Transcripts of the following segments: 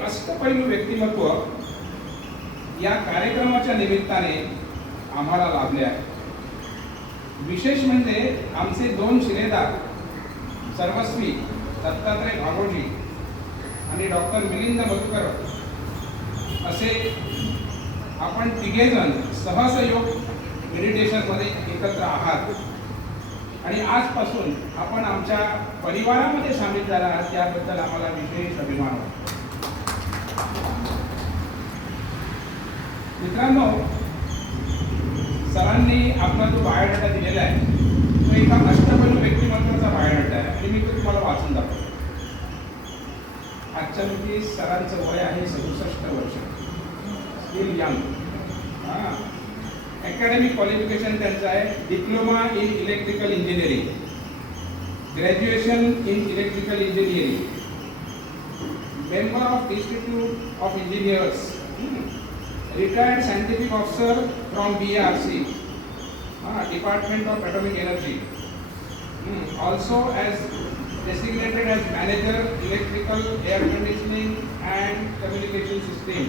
अष्टपैलू व्यक्तिमत्व या कार्यक्रमाच्या निमित्ताने आम्हाला लाभले आहे. विशेष म्हणजे आमचे दोन शिलेदार सर्वस्वी दत्तात्रय भागोजी आणि डॉक्टर मिलिंद मधुकर असे आपण तिघेजण सहसयोग मेडिटेशनमध्ये एकत्र आहात आणि आजपासून आपण आमच्या परिवारामध्ये सामील झाला आहात त्याबद्दल आम्हाला विशेष अभिमान वाटतो. मित्रांनो, सरांनी आपला जो बायोडाटा दिलेला आहे तो एका अष्टपैलू व्यक्तिमत्वाचा बायोडाटा आहे आणि मी तो तुम्हाला वाचून दाखवतो. आजच्या रोजी सरांचं वय आहे 67 वर्ष, स्टील यंग. अकॅडमिक क्वालिफिकेशन त्यांचं आहे diploma in electrical engineering, graduation in electrical engineering, member of institute of engineers, retired scientific officer from BARC, Department of Atomic Energy. Also as designated as manager electrical, air conditioning and communication system.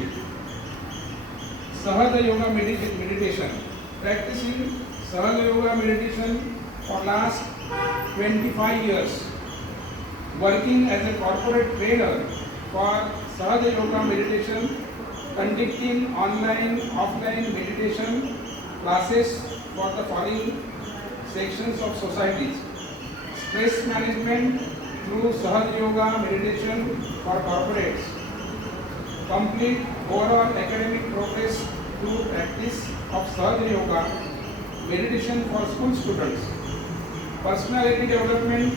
Sahaja Yoga meditation, practicing Sahaja Yoga meditation for last 25 years, working as a corporate trainer for Sahaja Yoga meditation, conducting online, offline meditation classes for the following sections of societies: stress management through Sahaja Yoga meditation for corporates, complete overall academic progress through practice of Sahaja Yoga meditation for school students, personality development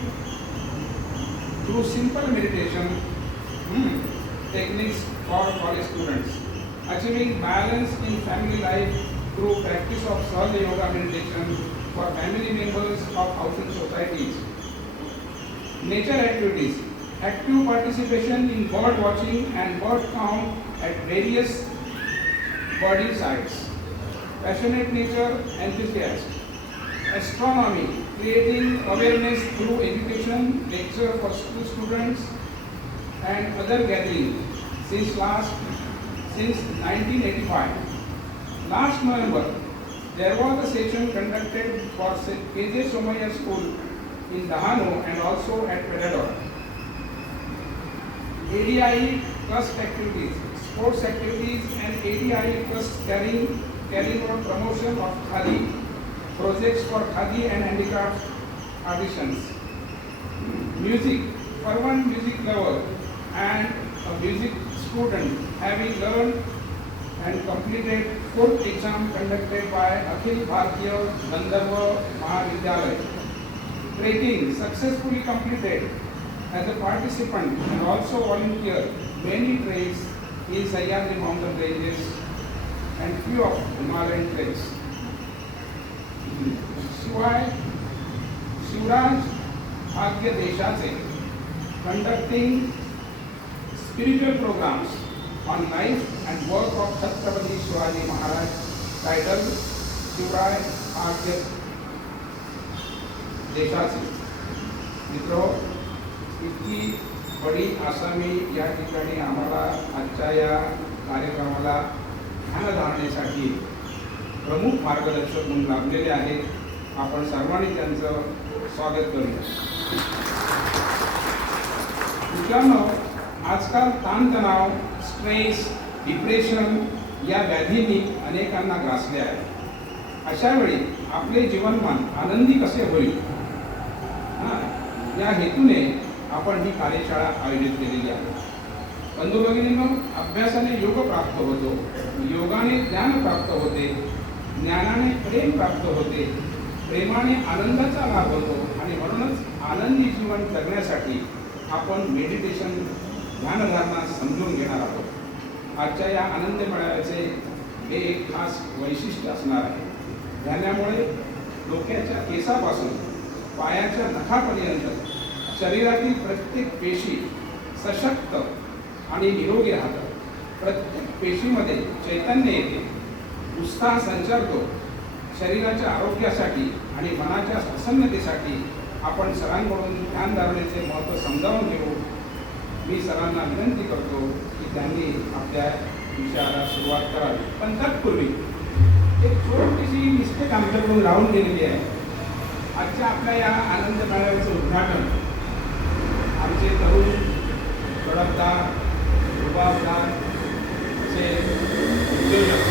through simple meditation techniques for college students, achieving balance in family life through practice of Sahaja Yoga meditation for family members of housing societies. Nature activities, active participation in bird watching and bird count at various birding sites, passionate nature enthusiast, astronomy, creating awareness through education, lecture for school students and other gatherings since 1985. Last November, there was a session conducted for KJ Somaya School in Dahanu and also at Pedador. ADI Trust activities, sports activities and ADI Trust carrying on promotion of Khadi, projects for Khadi and handicraft auditions. Music, for one music lover and a music student having learned and completed 4th exam conducted by Akhil Bharatiya Gandharva Mahavidyalaya. Trekking, successfully completed as a participant and also volunteer many treks in Sahyadri mountain ranges and few of Himalayan treks. Shivraj भाग्य देशाचे conducting spiritual programs on life and work of Chhatrapati Shivaji Maharaj, titled Shivray भाग्य देशाचे. मित्रो, इतकी बडी आसामी या ठिकाणी आम्हाला आजच्या या कार्यक्रमाला ध्यानधारणेसाठी प्रमुख मार्गदर्शक म्हणून लाभलेले आहेत. आपण सर्वांनी त्यांचं स्वागत करूया. मित्रांनो, आजकाल ताणतणाव, स्ट्रेस, डिप्रेशन या व्याधींनी अनेकांना ग्रासले आहे. अशा वेळी आपले जीवनमान आनंदी कसे होईल या हेतूने आपण ही कार्यशाळा आयोजित केलेली आहे. बंधू भगिनींनो, अभ्यासाने योग प्राप्त होतो, योगाने ज्ञान प्राप्त होते, ज्ञानाने प्रेम प्राप्त होते, प्रेमाने आनंदाचा लाभ होतो आणि म्हणूनच आनंदी जीवन जगण्यासाठी आपण मेडिटेशन, ध्यानधारणा समजून घेणार आहोत. आजच्या या आनंद मेळाव्याचे हे एक खास वैशिष्ट्य असणार आहे. ध्यानामुळे डोक्याच्या केसापासून पायाच्या नखापर्यंत शरीरातील प्रत्येक पेशी सशक्त आणि निरोगी राहतात. प्रत्येक पेशीमध्ये चैतन्य येते, उत्साह संचारतो. शरीराच्या आरोग्यासाठी आणि मनाच्या प्रसन्नतेसाठी आपण सरांकडून ध्यानधारणेचे महत्त्व समजावून घेऊ. मी सरांना विनंती करतो की त्यांनी आपल्या विषयाला सुरुवात करावी. पण तत्पूर्वी एक छोटीशी मिस्टेक आमच्याकडून राहून गेलेली आहे. आजच्या आपल्या या आनंद मेळाव्याचं उद्घाटन आमचे तरुण तडफदार रुबाबदार असे उद्योजक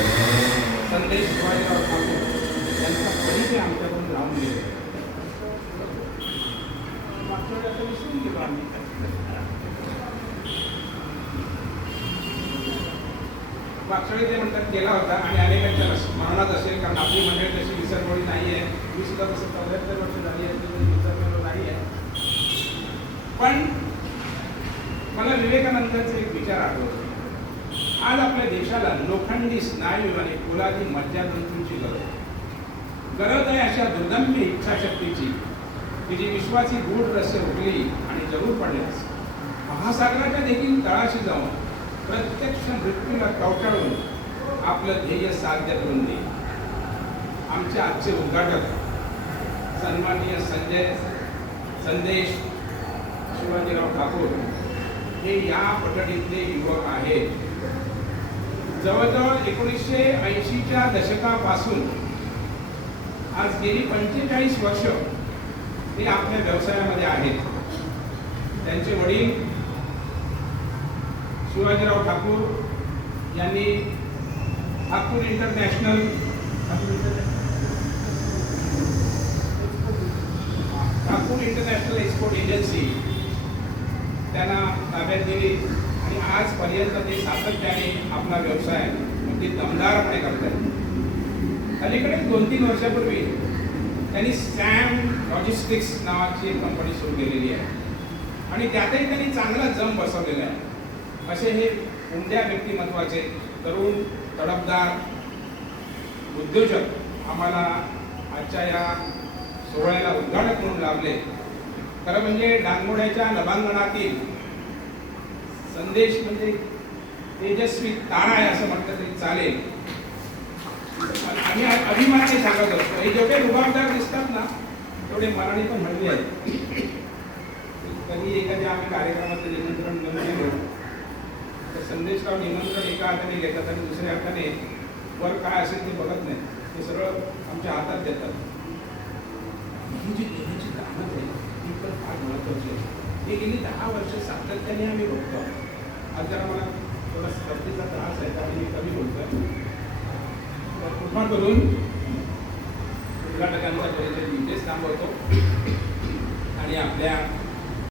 संदेश शिवाजीराव ठाकूर यांचा परिचय आमच्याकडून राहून गेले. मागच्या वेळेला विसरून गेलो आम्ही. मागच्या वेळी ते म्हणतात केला होता आणि अनेकांच्या स्मरणात असेल, कारण आपली मंडळी तशी विसरमोडी नाही आहे. मी सुद्धा तसं 74 वर्ष झाली आहे, विसरलेलो नाही आहे. पण मला विवेकानंदांचा एक विचार आठवतो. आज आपल्या देशाला लोखंडी स्नायू आणि पोलादी मज्जातंतूंची गरज आहे अशा दुर्दम्य इच्छाशक्तीची, की जी विश्वाची गूढ रस्य उगली आणि जरूर पडल्यास महासागराच्या देखील तळाशी जाऊन प्रत्यक्ष मृत्यूला कवटाळून आपलं ध्येय साध्य करून देईल. आमचे आजचे उद्घाटक सन्माननीय संदेश शिवाजीराव ठाकूर हे या पठडीतले युवक आहेत. जवळजवळ 1980च्या दशकापासून आज गेली 45 वर्ष ते आपल्या व्यवसायामध्ये आहेत. त्यांचे वडील शिवाजीराव ठाकूर यांनी ठाकूर इंटरनॅशनल एक्सपोर्ट एजन्सी त्यांना ताब्यात दिली आणि आजपर्यंत ते सातत्याने आपला व्यवसाय अगदी दमदारपणे करतात. अलीकडे 2-3 वर्षापूर्वी त्यांनी सॅम लॉजिस्टिक्स नावाची एक कंपनी सुरू केलेली आहे आणि त्यातही त्यांनी चांगला जम बसवलेला आहे. असे हे उमद्या व्यक्तिमत्वाचे तरुण तडफदार उद्योजक आम्हाला आजच्या या सोहळ्याला उद्घाटक म्हणून लाभले. खरं म्हणजे डांगोड्याच्या नभांगणातील संदेश म्हणजे तेजस्वी तारा आहे असं म्हटलं तरी चालेल. आम्ही अभिमानाने सांगत असतो. हे जेवढे रुबाबदार दिसतात ना तेवढे मनाने पण हळवी आहेत. कधी एखाद्या आम्ही कार्यक्रमाचं निमंत्रण घेऊन गेलो तर संदेशराव निमंत्रण एका हाताने घेतात आणि दुसऱ्या हाताने वर काय असेल ते बघत नाही, ते सरळ आमच्या हातात देतात. ही जी देण्याची दानत आहे ती पण फार महत्त्वाची आहे. हे गेली 10 वर्ष सातत्याने आम्ही बघतो. आज जरा मला थोडा सर्दीचा त्रास आहे त्यामुळे मी कमी बोलतोय. कृपा करून उद्घाटकांचा परिचय इथेच थांबवतो आणि आपल्या